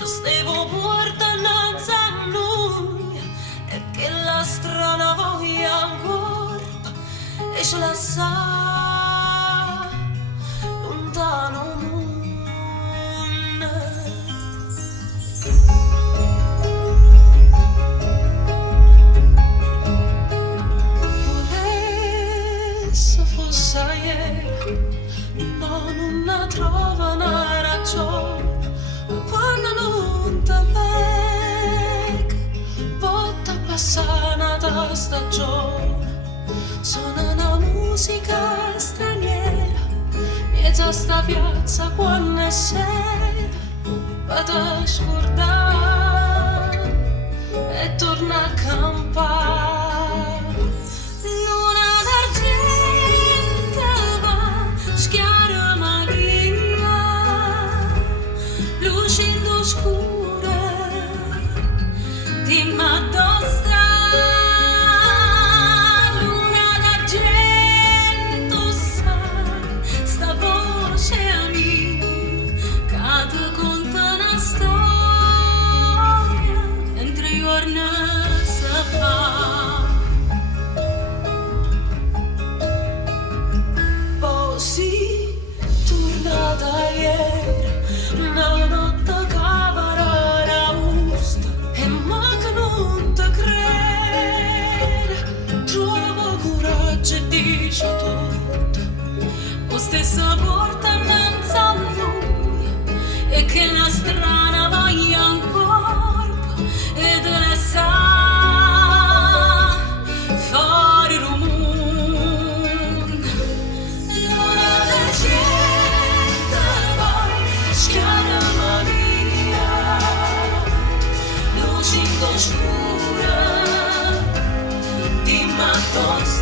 ci stevo portando a noi e che la strana voglia ancora e ce la sa lontano mondo. Volesse fosse ieri, no, non la trova una ragione. Quando non te lega, volta passata stagione, suona una musica straniera, miezza sta piazza quando è sera, vado a scordare e torna a campare. Luna d'argento va, schiara Maria, lucendo scure di Madonna. Luna d'argento sai, sta voce mia che ti conta una storia mentre i giorni si fa. Così tornata ieri, una notte che parava usta e manca non te credere, trovo coraggio e dice tutto, lo stesso porta innanzi a lui e che la strana voglia in corpo e te ne sa fare rumore. Luna d'argento vai, schiara Maria, lucendo scura di Madonna.